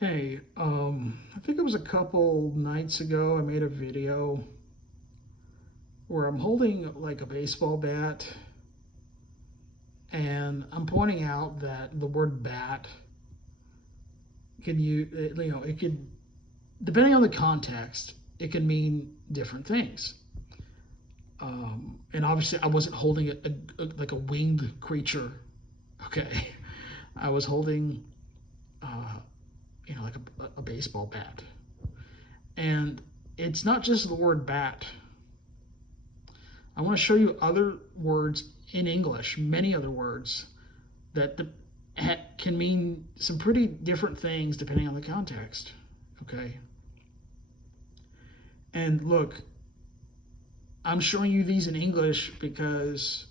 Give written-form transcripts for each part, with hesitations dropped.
Hey, I think it was a couple nights ago I made a video where I'm holding like a baseball bat and I'm pointing out that the word bat it could, depending on the context, it can mean different things. And obviously I wasn't holding like a winged creature. Okay. I was holding, uh, like a baseball bat. And it's not just the word bat. I want to show you other words in English, many other words that can mean some pretty different things depending on the context. Okay. And look, I'm showing you these in English because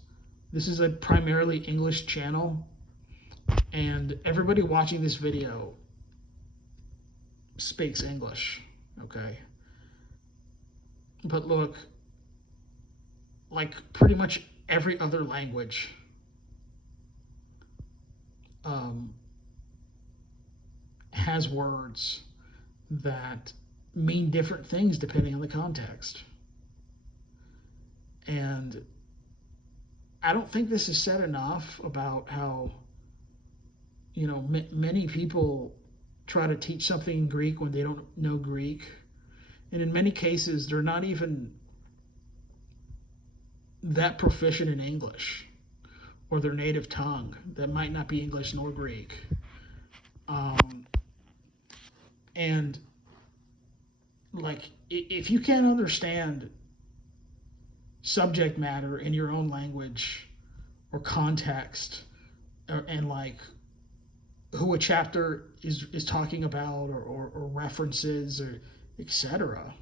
this is a primarily English channel, and everybody watching this video speaks English. Okay. But look, like pretty much every other language, um, has words that mean different things depending on the context. And I don't think this is said enough about how, many people try to teach something in Greek when they don't know Greek. And in many cases, they're not even that proficient in English or their native tongue that might not be English nor Greek. And like, if you can't understand subject matter in your own language or context, and like who a chapter is talking about, or references, or etc.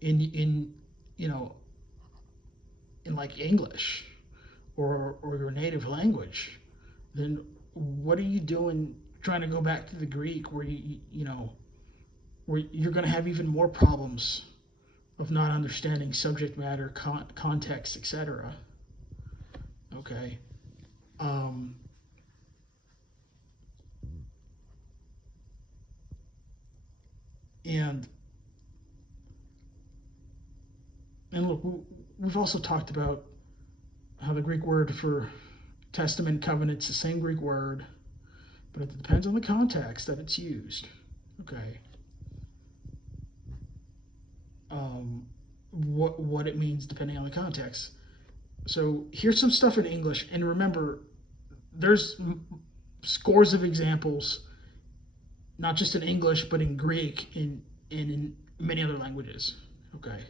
in you know in like English or your native language, then what are you doing trying to go back to the Greek where where you're going to have even more problems of not understanding subject matter, context, etc. Okay. Um, and and look, we've also talked about how the Greek word for testament, covenant's the same Greek word, but it depends on the context that it's used. Okay. What it means depending on the context. So here's some stuff in English, and remember, there's scores of examples, not just in English but in Greek, in many other languages. Okay.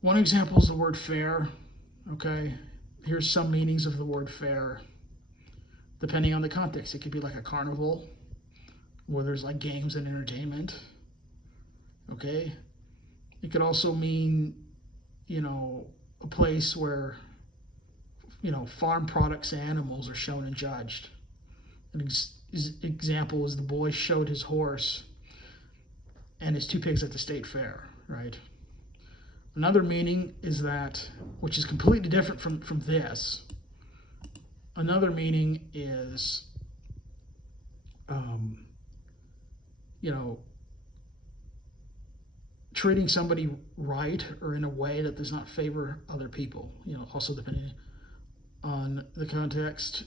One example is the word fair. Okay. Here's some meanings of the word fair, depending on the context. It could be like a carnival where there's like games and entertainment. Okay. It could also mean, a place where, farm products and animals are shown and judged. An example is the boy showed his horse and his two pigs at the state fair, right? Another meaning is that, which is completely different from this. Another meaning is, um, you know, treating somebody right or in a way that does not favor other people. Also depending on the context.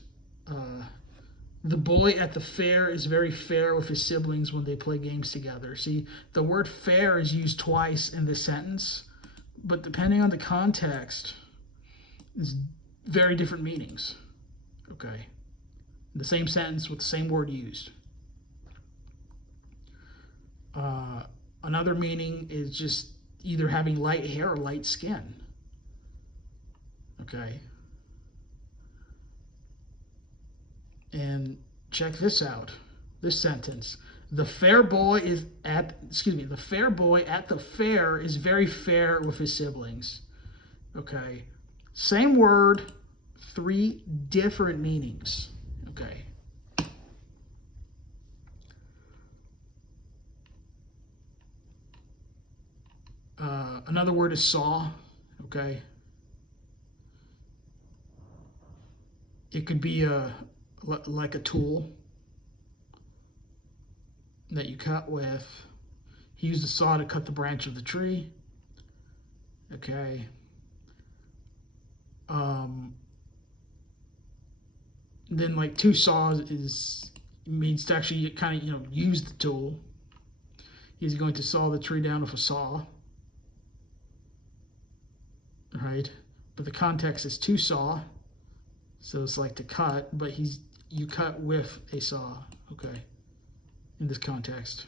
The boy at the fair is very fair with his siblings when they play games together. See, the word fair is used twice in this sentence, but depending on the context, it's very different meanings. Okay. The same sentence with the same word used. Another meaning is just either having light hair or light skin. Okay. And check this out. This sentence. The fair boy at the fair is very fair with his siblings. Okay. Same word, three different meanings. Okay. Another word is saw. Okay. It could be like a tool that you cut with. He used a saw to cut the branch of the tree. Okay. Then like two saws means to actually kind of use the tool. He's going to saw the tree down with a saw, right? But the context is to saw, so it's like to cut, but you cut with a saw, okay? In this context.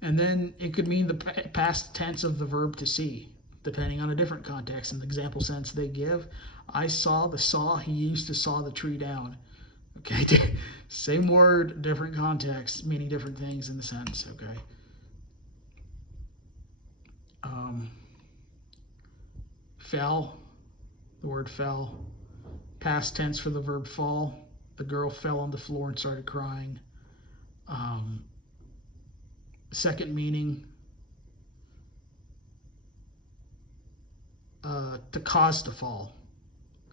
And then it could mean the past tense of the verb to see, depending on a different context. In the example sense they give, I saw the saw he used to saw the tree down. Okay, same word, different context, meaning different things in the sentence, okay? Fell, the word fell. Past tense for the verb fall. The girl fell on the floor and started crying. Second meaning, to cause to fall,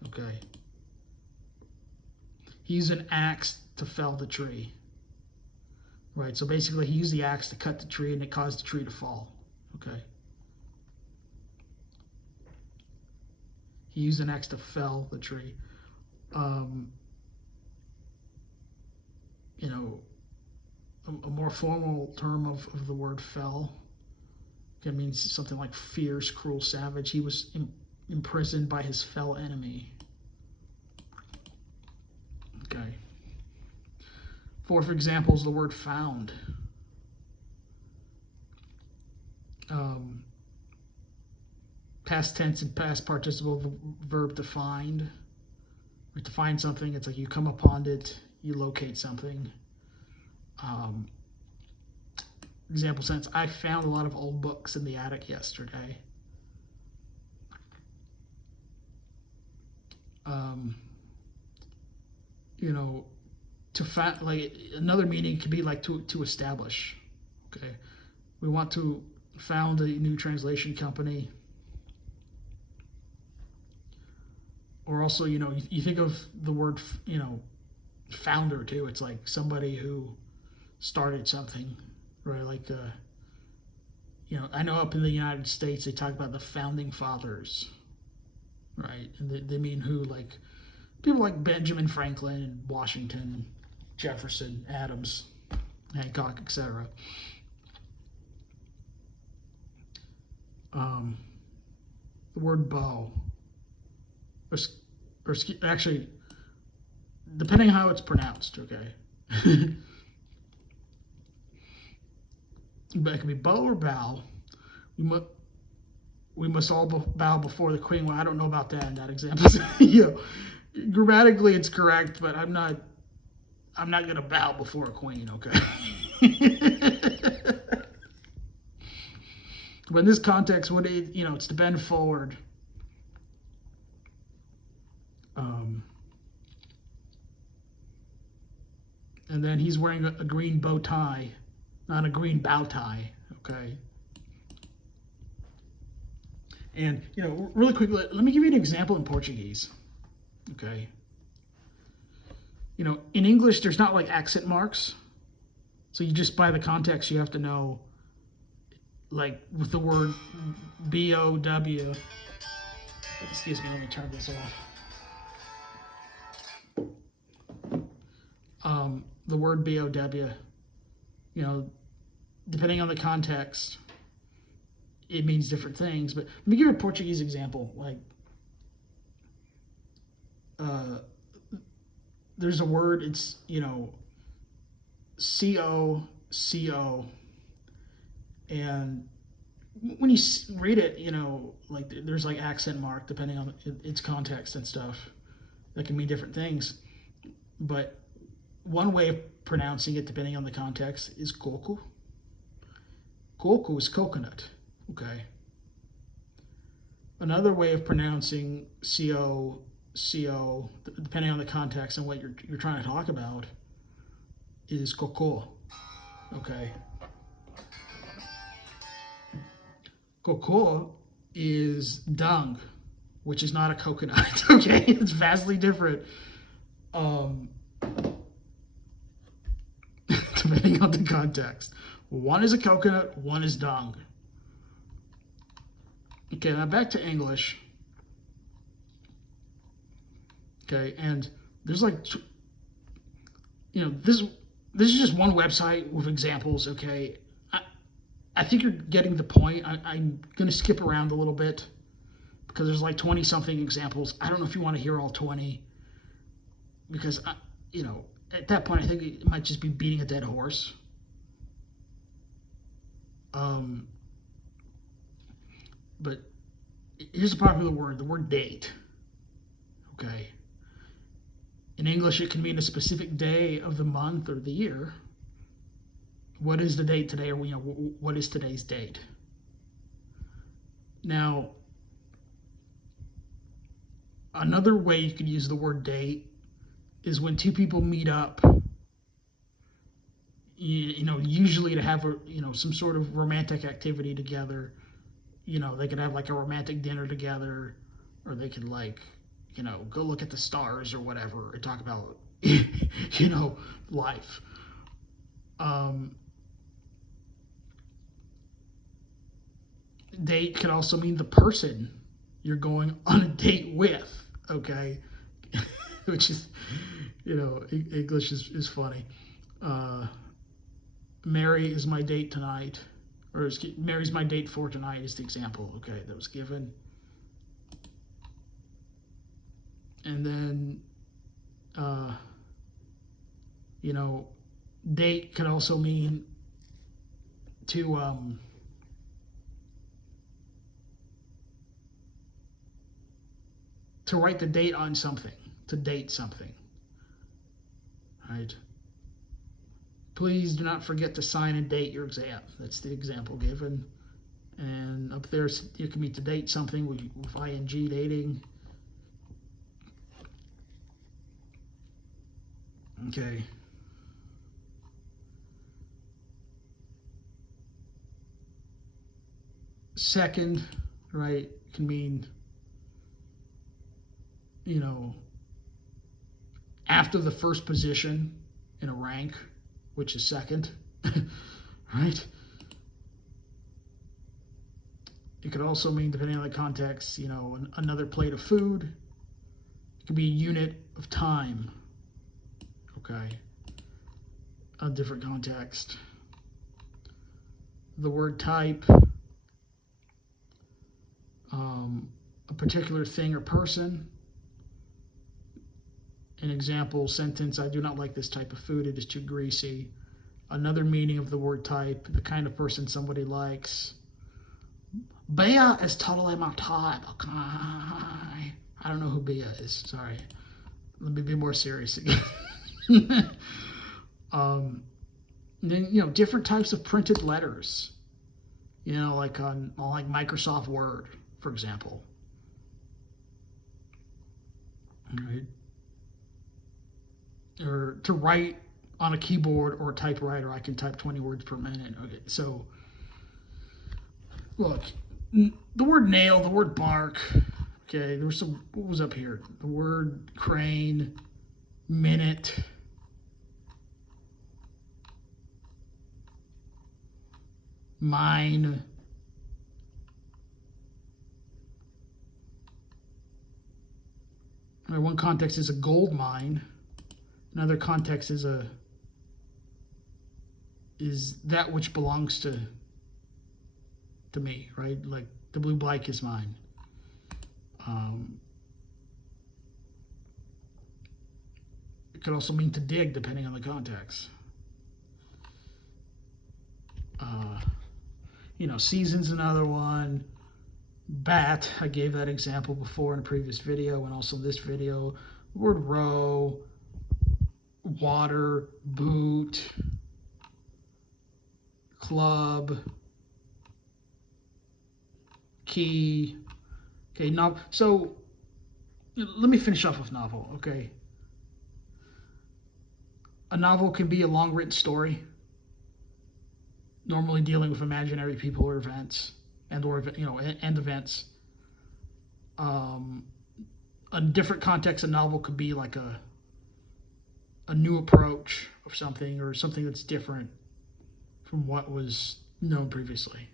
okay? He used an axe to fell the tree, right? So basically he used the axe to cut the tree and it caused the tree to fall, okay? He used an axe to fell the tree. A more formal term of the word fell can mean something like fierce, cruel, savage. He was imprisoned by his fell enemy. Okay. Fourth example is the word found. Past tense and past participle of the verb to find. Or to find something, it's like you come upon it, you locate something. Example sense, I found a lot of old books in the attic yesterday. To find, like another meaning could be like to establish. Okay, we want to found a new translation company. Or also, you think of the word, founder too. It's like somebody who started something, right? Like, I know up in the United States they talk about the founding fathers, right? And they mean who, like people like Benjamin Franklin and Washington, Jefferson, Adams, Hancock, etc. The word bow, or actually, depending on how it's pronounced, okay? But it can be bow or bow. We must all bow before the queen. Well, I don't know about that in that example. Grammatically it's correct, but I'm not gonna bow before a queen, okay? But in this context, it's to bend forward. And then he's wearing a green bow tie, not a green bow tie, okay? And, really quickly, let me give you an example in Portuguese, okay? In English, there's not like accent marks. So you just, by the context, you have to know, like with the word B-O-W. Excuse me, let me turn this off. The word B-O-W, depending on the context, it means different things. But let me give you a Portuguese example. Like, there's a word, it's, C-O-C-O, and when you read it, like there's like accent mark depending on its context and stuff that can mean different things. But one way of pronouncing it, depending on the context, is coco. Coco is coconut, okay? Another way of pronouncing C-O, depending on the context and what you're trying to talk about, is coco, okay? Coco is dung, which is not a coconut. Okay, it's vastly different. Depending on the context. One is a coconut, one is dung. Okay, now back to English. Okay, and there's like, this is just one website with examples. Okay, I think you're getting the point. I'm going to skip around a little bit because there's like 20 something examples. I don't know if you want to hear all 20 because at that point I think it might just be beating a dead horse. But here's a popular word, the word date. Okay. In English, it can mean a specific day of the month or the year. What is the date today? Or what is today's date? Now, another way you could use the word date is when two people meet up. Usually to have some sort of romantic activity together. They could have like a romantic dinner together, or they could go look at the stars or whatever and talk about life. Date could also mean the person you're going on a date with. Okay. Which is English is funny. Mary is my date tonight, or Mary's my date for tonight is the example, okay, that was given. And then, date could also mean to write the date on something, to date something, right? Please do not forget to sign and date your exam. That's the example given. And up there, you can be to date something with ing, dating. Okay. Second, right, can mean, after the first position in a rank, which is second, right? It could also mean, depending on the context, another plate of food. It could be a unit of time, okay? A different context. The word type, a particular thing or person. An example sentence, I do not like this type of food, it is too greasy. Another meaning of the word type, the kind of person somebody likes. Bea is totally my type, okay? I don't know who Bea is, sorry. Let me be more serious again. Then, different types of printed letters. Like on Microsoft Word, for example. All right. Or to write on a keyboard or a typewriter, I can type 20 words per minute. Okay, so look, the word nail, the word bark. Okay, there was what was up here? The word crane, minute, mine. All right, one context is a gold mine. Another context is that which belongs to me, right? Like the blue bike is mine. It could also mean to dig, depending on the context. Season's another one. Bat, I gave that example before in a previous video and also this video. The word row, water, boot, club, key. Okay, now, so let me finish off with novel, okay? A novel can be a long written story, normally dealing with imaginary people or events, and events. Um, a different context, a novel could be like a new approach of something or something that's different from what was known previously.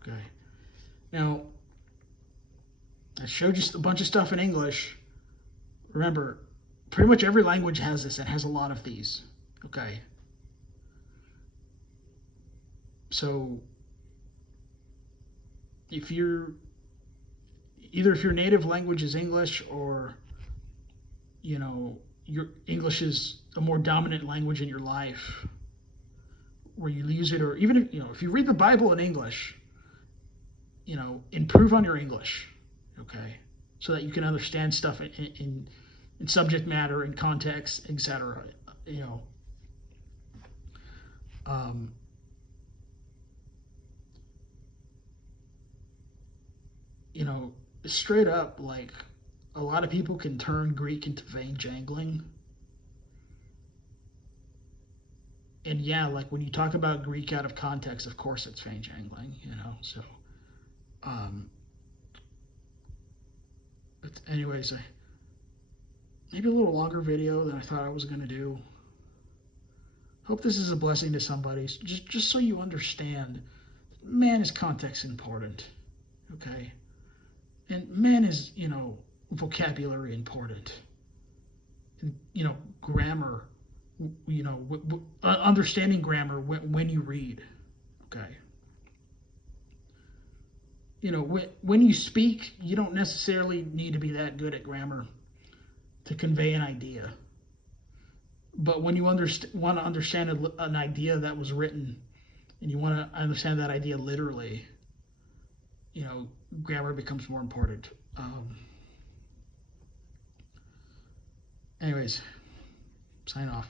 Okay. Now, I showed you a bunch of stuff in English. Remember, pretty much every language has this and has a lot of these. Okay. So, if your native language is English, or your English is a more dominant language in your life, where you use it, or even if you read the Bible in English, improve on your English, okay, so that you can understand stuff in subject matter and context, etc. Um, Straight up, like, a lot of people can turn Greek into vain jangling. And yeah, like when you talk about Greek out of context, of course it's vain jangling, So, um, but anyways, maybe a little longer video than I thought I was gonna do. Hope this is a blessing to somebody. Just so you understand, man, is context important, okay? And man is, vocabulary important. And, grammar, understanding grammar when you read, okay? When you speak, you don't necessarily need to be that good at grammar to convey an idea. But when you want to understand an idea that was written, and you want to understand that idea literally, grammar becomes more important. Anyways, sign off.